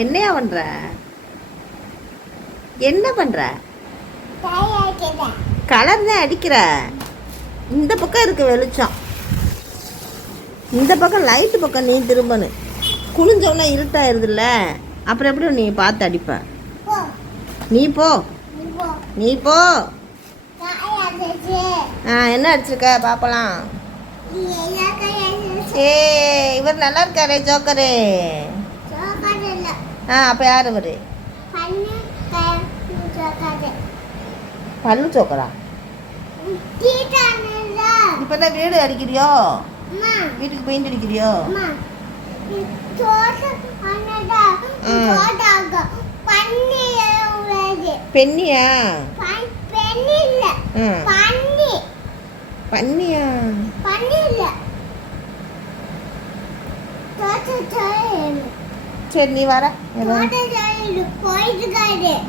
என்னையா பண்ற? என்ன பண்ற? கலர் தான் அடிக்கிற. இந்த பக்கம் இருக்கு வெளிச்சம். இந்த பக்கம் லைட்டு பக்கம் நீ திரும்பணும் குளிஞ்சோன்னா இருட்டாயிருதுல்ல அப்புறம் எப்படி நீ பார்த்து அடிப்ப? நீ போ. நீ போ. ஆ என்ன அடிச்சிருக்க பார்க்கலாம் ஏ இவர் நல்லா இருக்காரே ஜோக்கரே. ஆ அப்போ யார் இவர் பல்லு ஜோக்கரா இப்போ என்ன வீடு அடிக்கிறியோ வீட்டுக்கு பெயிண்ட் அடிக்கிறியோ பெண்ணியா பண்ணியா சரி நீ வர.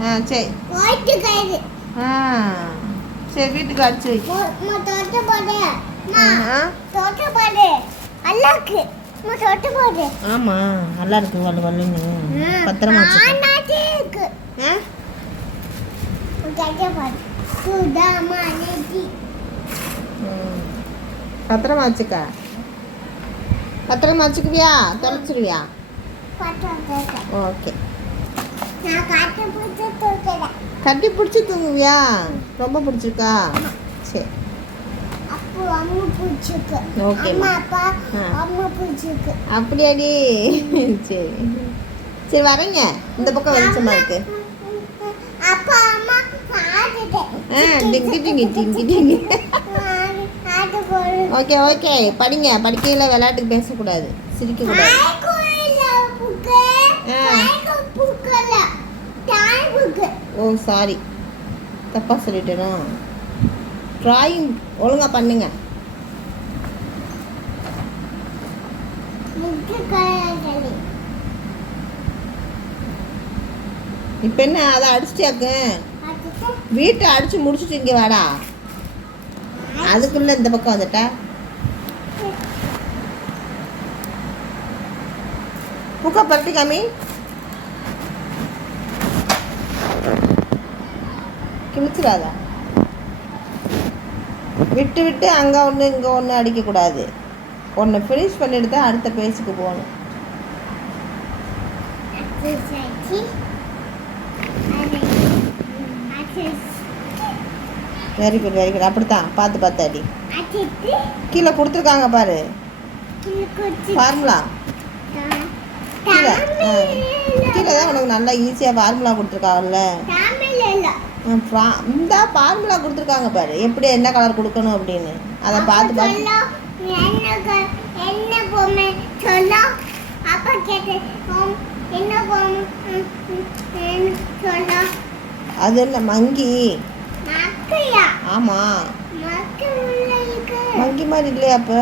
ஆ சரி. ஆ சரி வீட்டுக்கு அடிச்சு வை. ஆமா. நல்லா இருக்கு வல்லு வல்லுன்னு. பத்திரமா. பத்திரமா வச்சுக்க. பத்திரமா வச்சுக்குவியா? தொலைச்சிருவியா? ஓகே. கட்டி பிடிச்சி தூங்குவியா? ரொம்ப பிடிச்சிருக்கா? சரி. அப்படியாடி. சரி. சரி வரேங்க. இந்த பக்கம் வெளிச்சமா இருக்கு. Okay okay. படிங்க. படிக்கையில் விளையாட்டுக்கு பேசக்கூடாது. சிரிக்கக்கூடாது. ஓ சாரி தப்பாக சொல்லிட்டேனா? ட்ராயிங் ஒழுங்கா பண்ணுங்க. இப்போ என்ன அதை அடிச்சிட்டாக்கு வீட்டை அடிச்சு முடிச்சுட்டு இங்கே வாடா. அதுக்குள்ளே இந்த பக்கம் வந்துட்டா. புக்கை பரட்டி காமி கிழிச்சிடாதா விட்டு விட்டு அங்கே ஒன்று இங்கே ஒன்று அடிக்கக்கூடாது. ஒன்று ஃபினிஷ் பண்ணிட்டு தான் அடுத்த பேஜுக்கு போகணும். வெரி குட் வெரி குட் அப்படி தான் பார்த்து பார்த்து அடி. கீழே கொடுத்துருக்காங்க பாரு. ஃபார்முலா கீழே. ஆ. கீழே தான் உனக்கு நல்லா ஈஸியாக ஃபார்முலா கொடுத்துருக்காங்கல்ல. இந்த ஃபார்முலா கொடுத்துருக்காங்க பாரு. எப்படி என்ன கலர் கொடுக்கணும் அப்படின்னு. அதை பார்த்து பார்த்து. அது என்ன மங்கி. ஆமாம் மங்கி மாதிரி இல்லையா அப்போ?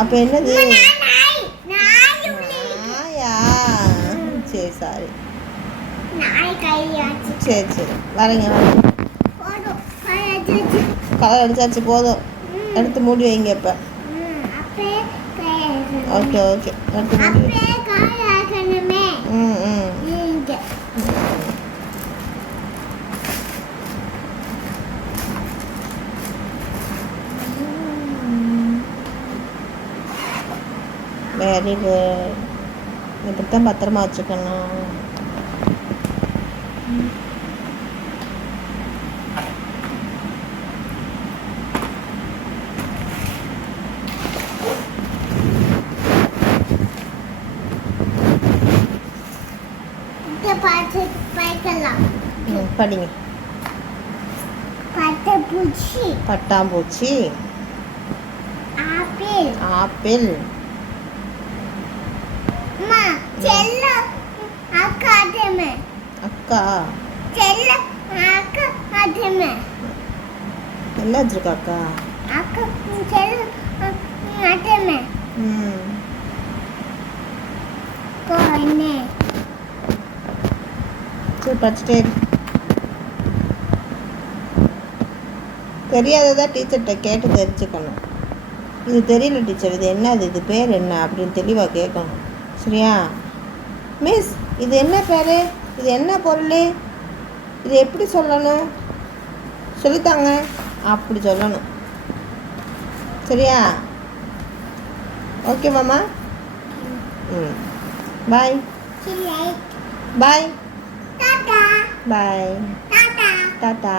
அப்போ என்னது? நாய். சரி சாரி சரி சரி. வரேங்க வரேங்க. கலர் அடிச்சாச்சு. போதும். எடுத்து மூடி வைங்க இப்போ. Okay okay. எடுத்து மூடி ம் ம். வெரி குட் இப்படி தான் பத்திரமா வச்சுக்கணும். படிங்க பட்டை பூச்சி பட்டாம்பூச்சி ஆப்பிள் ஆப்பிள் அம்மா செல்ல அக்கா அதமே அக்கா என்ன வச்சிருக்கா அக்கா சரி படிச்சுட்டே இரு. தெரியாததா டீச்சர்கிட்ட கேட்டு தெரிஞ்சுக்கணும். இது தெரியல டீச்சர் இது என்னது இது பேர் என்ன? அப்படின்னு தெளிவாக கேட்கணும். சரியா? மிஸ் இது என்ன பேர்? இது என்ன பொருள்? இது எப்படி சொல்லணும்? சொல்லித்தாங்க. அப்படி சொல்லணும். சரியா? ஓகே மாமா. ம். Bye bye bye tata tata.